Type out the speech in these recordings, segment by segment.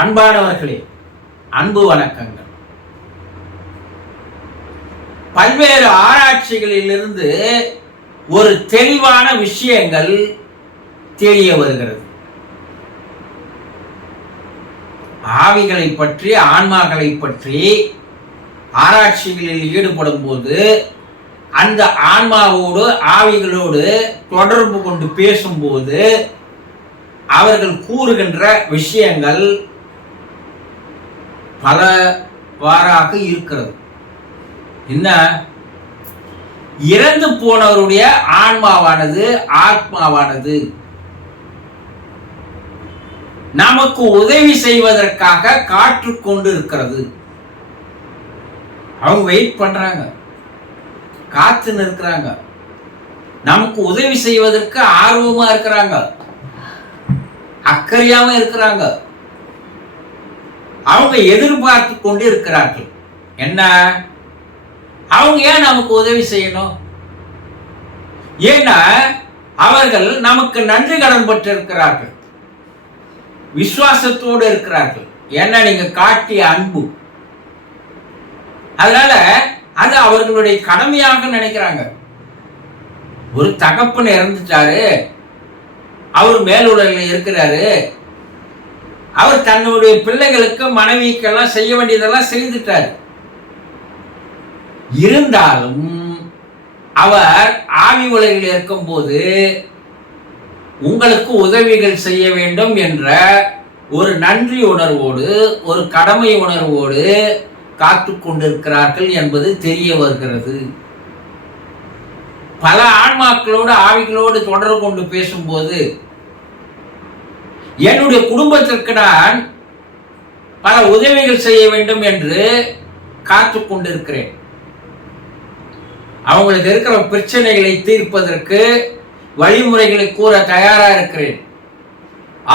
அன்பானவர்களே, அன்பு வணக்கங்கள். பல்வேறு ஆராய்ச்சிகளிலிருந்து ஒரு தெளிவான விஷயங்கள் தெரிய வருகிறது. ஆவிகளை பற்றி, ஆன்மாக்களை பற்றி ஆராய்ச்சிகளில் ஈடுபடும் போது அந்த ஆன்மாவோடு ஆவிகளோடு தொடர்பு கொண்டு பேசும்போது அவர்கள் கூறுகின்ற விஷயங்கள் பலவாறாக இருக்கிறது. என்ன? இறந்து போனவருடைய ஆன்மாவானது, ஆத்மாவானது நமக்கு உதவி செய்வதற்காக காற்று கொண்டு இருக்கிறது. அவங்க வெயிட் பண்றாங்க, காத்து நிற்கிறாங்க, நமக்கு உதவி செய்வதற்கு ஆர்வமா இருக்கிறாங்க, அக்கறையாம இருக்கிறாங்க. அவங்க எதிர்பார்த்து கொண்டு இருக்கிறார்கள். என்ன? அவங்க ஏன் நமக்கு உதவி செய்யணும்? ஏன்னா அவர்கள் நமக்கு நன்றி கடன் பட்டு இருக்கிறார்கள், விசுவாசத்தோடு இருக்கிறார்கள். ஏன்னா நீங்க காட்டிய அன்பு, அதனால அது அவர்களுடைய கடமையாக நினைக்கிறாங்க. ஒரு தகப்பன் இறந்துட்டாரு, அவர் மேலுலகில் இருக்கிறாரு, அவர் தன்னுடைய பிள்ளைகளுக்கு மனைவிக்கெல்லாம் செய்ய வேண்டியதெல்லாம் செய்துட்டார். இருந்தாலும் அவர் ஆவி உலகில் இருக்கும்போது உங்களுக்கு உதவிகள் செய்ய வேண்டும் என்ற ஒரு நன்றி உணர்வோடு, ஒரு கடமை உணர்வோடு காத்து கொண்டிருக்கிறார்கள் என்பது தெரிய வருகிறது. பல ஆன்மாக்களோடு, ஆவிகளோடு தொடர்பு கொண்டு பேசும்போது என்னுடைய குடும்பத்திற்கு நான் பல உதவிகள் செய்ய வேண்டும் என்று காத்து கொண்டிருக்கிறேன். அவங்களுக்கு இருக்கிற பிரச்சனைகளை தீர்ப்பதற்கு வழிமுறைகளை கூற தயாரா இருக்கிறேன்.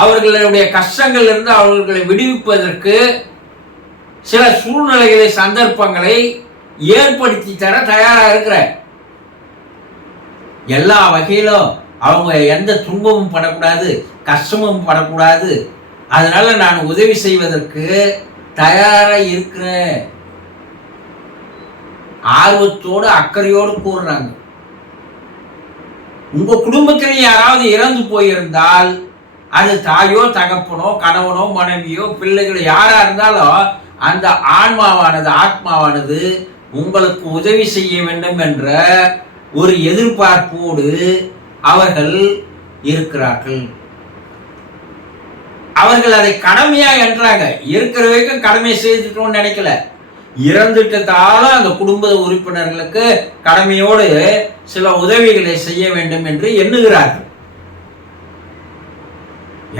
அவர்களுடைய கஷ்டங்கள் இருந்து அவர்களை விடுவிப்பதற்கு சில சூழ்நிலைகளை, சந்தர்ப்பங்களை ஏற்படுத்தி தர தயாரா இருக்கிறேன். எல்லா வகையிலும் அவங்க எந்த துன்பமும் படக்கூடாது, கஷ்டமும் படக்கூடாது, அதனால நான் உதவி செய்வதற்கு தயாரா இருக்கிறேன். ஆர்வத்தோடு, அக்கறையோடு கூறுறாங்க. உங்க குடும்பத்தில் யாராவது இறந்து போயிருந்தால், அது தாயோ, தகப்பனோ, கணவனோ, மனைவியோ, பிள்ளைகளோ யாரா இருந்தாலும் அந்த ஆன்மாவானது, ஆத்மாவானது உங்களுக்கு உதவி செய்ய வேண்டும் என்ற ஒரு எதிர்பார்ப்போடு அவர்கள் இருக்கிறார்கள். அவர்கள் அதை கடமையா என்றாங்க. இருக்கிற வரைக்கும் கடமை செய்துட்டோம்னு நினைக்கல. இறந்துட்டதால அந்த குடும்ப உறுப்பினர்களுக்கு கடமையோடு சில உதவிகளை செய்ய வேண்டும் என்று எண்ணுகிறார்கள்.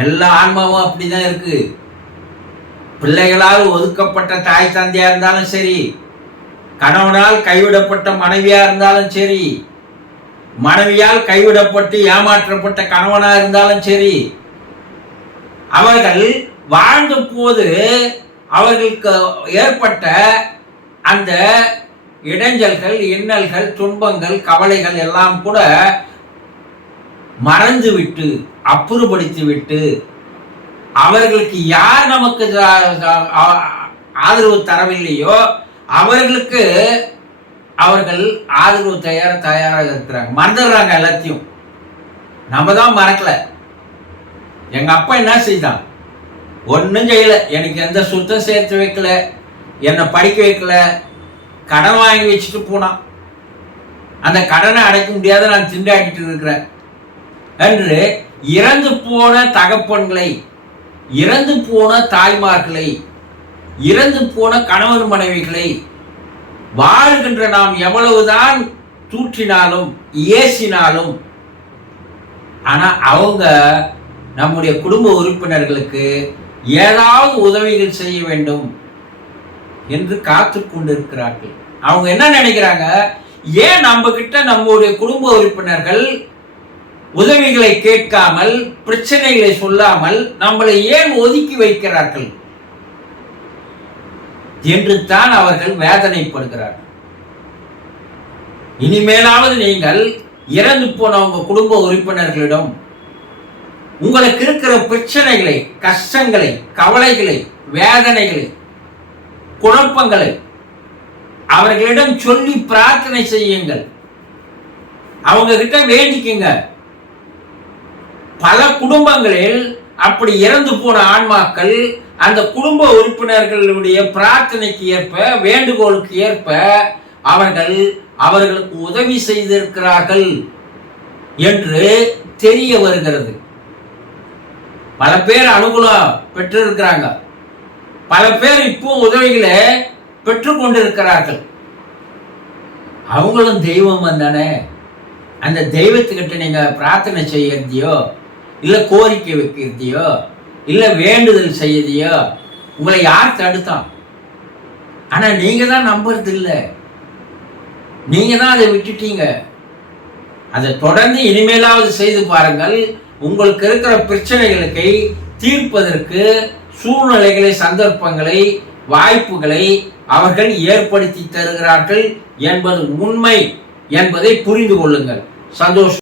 எல்லா ஆன்மாவும் அப்படிதான் இருக்கு. பிள்ளைகளால் ஒதுக்கப்பட்ட தாய் தந்தையா இருந்தாலும் சரி, கணவனால் கைவிடப்பட்ட மனைவியா இருந்தாலும் சரி, மனைவியால் கைவிடப்பட்டு ஏமாற்றப்பட்ட கணவனா இருந்தாலும் சரி, அவர்கள் வாழ்ந்த போது அவர்களுக்கு ஏற்பட்ட அந்த இடைஞ்சல்கள், இன்னல்கள், துன்பங்கள், கவலைகள் எல்லாம் கூட மறந்துவிட்டு, அப்புறப்படுத்திவிட்டு, அவர்களுக்கு யார் நமக்கு ஆதரவு தரவில்லையோ அவர்களுக்கு அவர்கள் ஆதரவு தயாராக இருக்கிறாங்க. மறந்துடுறாங்க எல்லாத்தையும். நம்ம தான் மறக்கல. எங்க அப்பா என்ன செய்தான்? ஒன்றும் செய்யல. எனக்கு எந்த சுத்தம் சேர்த்து வைக்கல, என்னை படிக்க வைக்கல, கடன் வாங்கி வச்சுட்டு போனான். அந்த கடனை அடைக்க முடியாத நான் திண்டாடிட்டு இருக்கிறேன் என்று இறந்து போன தகப்பன்களை, இறந்து போன தாய்மார்களை, இறந்து போன கணவன் மனைவிகளை வாழ்கின்ற நாம் எவ்வளவுதான் தூற்றினாலும் ஏசினாலும், ஆனா அவங்க நம்முடைய குடும்ப உறுப்பினர்களுக்கு ஏதாவது உதவிகள் செய்ய வேண்டும் என்று காத்து கொண்டிருக்கிறார்கள். அவங்க என்ன நினைக்கிறாங்க? ஏன் நம்ம கிட்ட நம்முடைய குடும்ப உறுப்பினர்கள் உதவிகளை கேட்காமல், பிரச்சனைகளை சொல்லாமல் நம்மளை ஏன் ஒதுக்கி வைக்கிறார்கள் என்று தான் அவர்கள் வேதனைப்படுகிறார்கள். இனிமேலாவது நீங்கள் இறந்து போன உங்க குடும்ப உறுப்பினர்களிடம் உங்களுக்கு இருக்கிற பிரச்சனைகளை, கஷ்டங்களை, கவலைகளை, வேதனைகளை, குழப்பங்களை அவர்களிடம் சொல்லி பிரார்த்தனை செய்யுங்கள். அவங்க கிட்ட வேண்டிக்குங்க. பல குடும்பங்களில் அப்படி இறந்து போன ஆன்மாக்கள் அந்த குடும்ப உறுப்பினர்களுடைய பிரார்த்தனைக்கு ஏற்ப, வேண்டுகோளுக்கு ஏற்ப அவர்களுக்கு உதவி செய்திருக்கிறார்கள் என்று தெரிய வருகிறது. பல பேர் அனுகூலம் பெற்றிருக்கிறாங்க. பல பேர் இப்போ உதவிகளை பெற்றுக் கொண்டிருக்கிறார்கள். அவங்களும் தெய்வம் தானே. அந்த தெய்வத்துக்கிட்ட நீங்க பிரார்த்தனை செய்யறதையோ, இல்ல கோரிக்கை வைக்கிறதையோ, இல்ல வேண்டுதல் செய்யறதையோ உங்களை யார் தடுத்தான்? ஆனா நீங்க தான் நம்புறது இல்லை. நீங்க தான் அதை விட்டுட்டீங்க. அதை தொடர்ந்து இனிமேலாவது செய்து பாருங்கள். உங்களுக்கு இருக்கிற பிரச்சனைகளுக்கு தீர்ப்பதற்கு சூழ்நிலைகளை, சந்தர்ப்பங்களை, வாய்ப்புகளை அவர்கள் ஏற்படுத்தி தருகிறார்கள் என்பது உண்மை என்பதை புரிந்து கொள்ளுங்கள். சந்தோஷம்.